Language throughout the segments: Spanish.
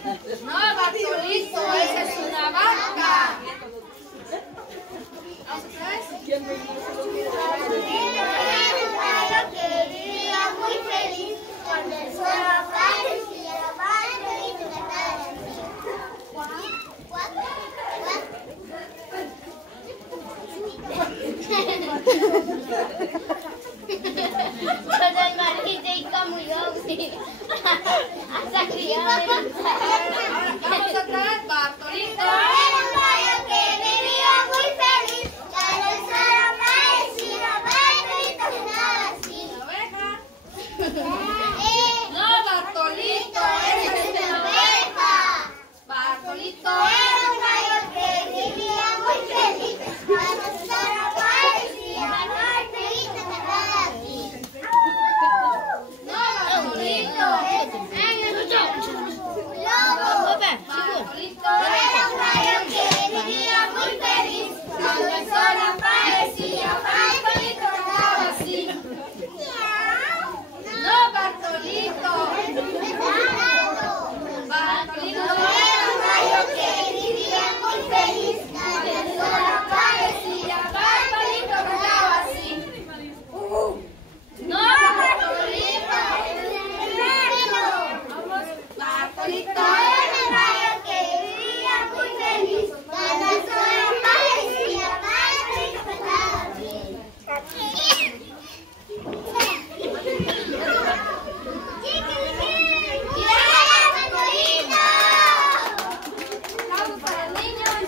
No, Bartolito, esa es una vaca. ¿Vamos otra vez? Bartolito era un gallo que vivía muy feliz cuando el sol aparecía. Bartolito cantaba así. Toda Marita y como yo, hasta que yo me Vamos otra vez, Bartolito. era un gallo que vivía muy feliz cuando el sol aparecía. Bartolito cantaba así. La oveja. Eh, No, Bartolito, esa es una oveja. Bartolito. Era un gallo que vivía muy feliz cuando el sol aparecía. Bartolito cantaba así. No, Bartolito. Bartolito. Era un gallo que vivía muy feliz cuando el sol aparecía. Bartolito cantaba así. No, Bartolito. Bartolito. Era un gallo que vivía muy feliz cuando el sol aparecía. Bartolito cantaba así. No, Bartolito. Bartolito. Era un gallo que vivía muy feliz cuando el sol aparecía. Bartolito cantaba así. Vamos para niños.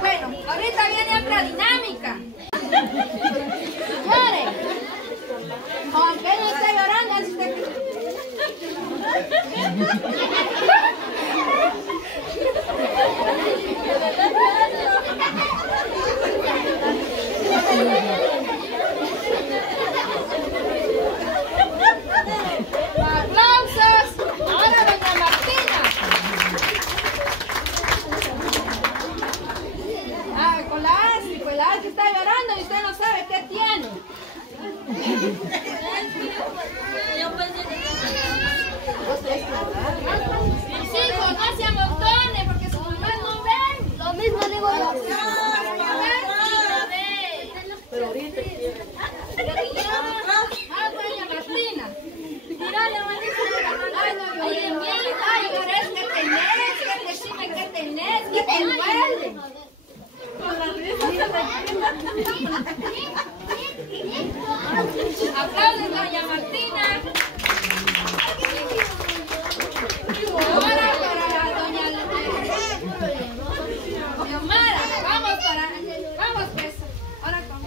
Bueno, ahorita viene otra dinámica. Llore. Aunque no esté llorando, así ¡Aplausos! Ahora doña Martina. Ah, con la ASI, pues la ASI está llorando y usted no sabe qué tiene. Mis hijos, no se amontonen porque sus mamás no ven. Lo mismo digo yo. Pero ahorita doña Martina. Mira, la Martina. Ay, pero es que tenés, que decime que tenés, que te duele. Aplauden, doña Martina. Ahora para doña Xiomara. Vamos pues. Ahora con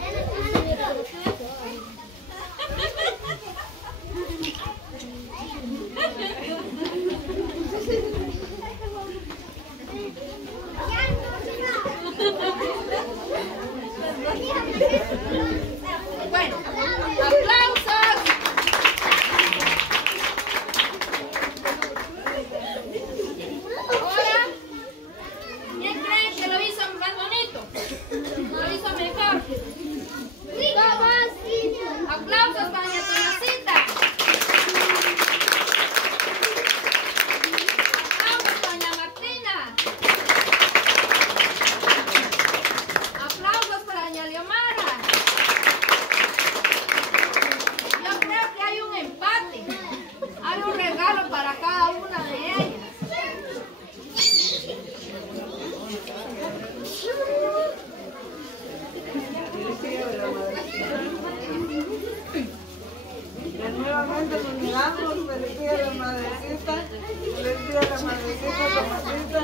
bueno, aplausos. Ahora, ¿quién creen que lo hizo más bonito? Lo hizo mejor. Aplausos para doña Tomasita. Aplausos para doña Martina. Aplausos para doña Leomara. Yo creo que hay un empate. Hay un regalo para cada una de ellas. Nuevamente nos miramos, felicidad a la madrecita, felicidad a la madrecita, Tomasita.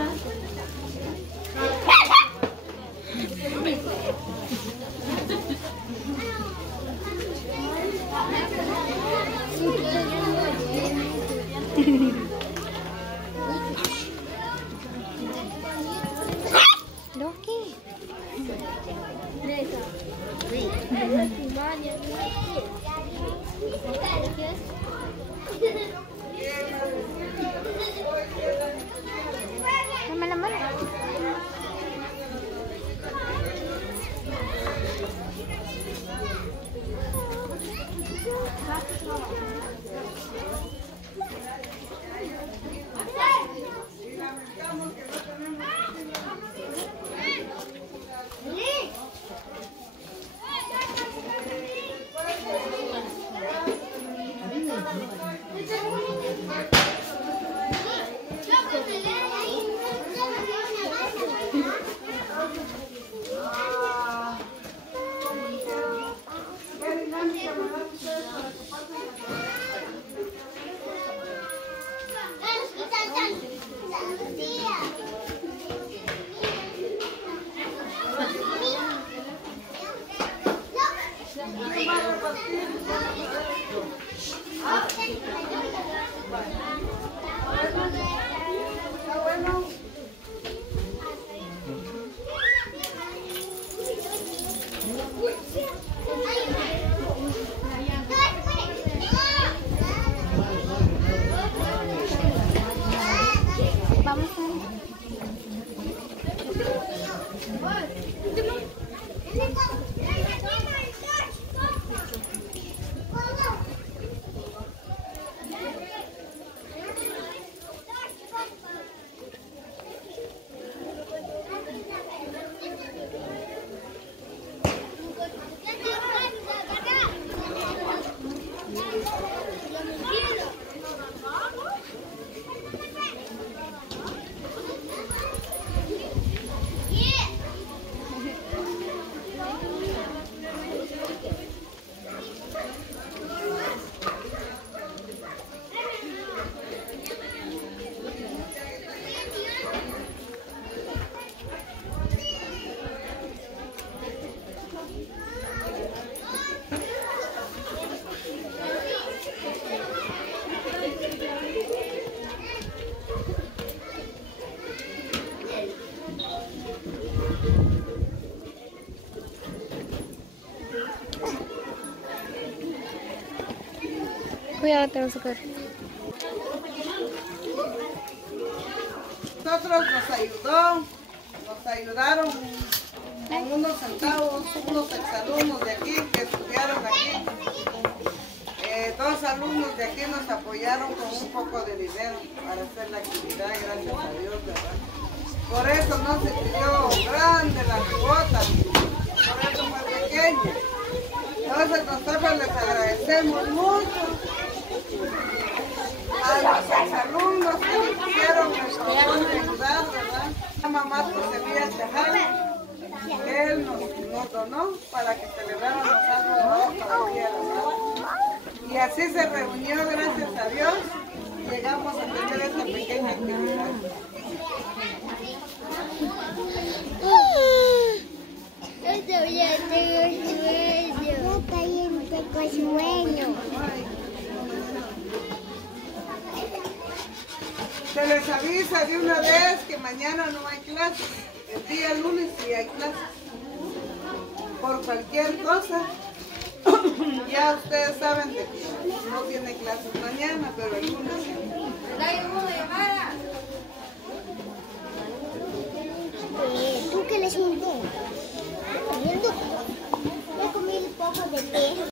Loki. Dame la mano. Cuidado, te vas a caer. Nosotros nos ayudaron con unos centavos, unos exalumnos de aquí que estudiaron aquí. 2 alumnos de aquí nos apoyaron con un poco de dinero para hacer la actividad, gracias a Dios, ¿verdad? Por eso no se pidió grande las cuotas, por eso fue pequeño. Entonces nosotros les agradecemos mucho a los exalumnos que nos hicieron el favor de ayudar, ¿verdad? La mamá José Díaz Tejada, que él nos donó para que celebráramos algo nuevo para el Día de la Madre. Y así se reunió, gracias a Dios, llegamos a tener esta pequeña actividad. Se les avisa de una vez que mañana no hay clases, el día lunes sí hay clases. Por cualquier cosa, ya ustedes saben de que no tiene clases mañana, pero el lunes sí. ¿Tú qué les mandé? Comiendo. Voy a comer un poco de té.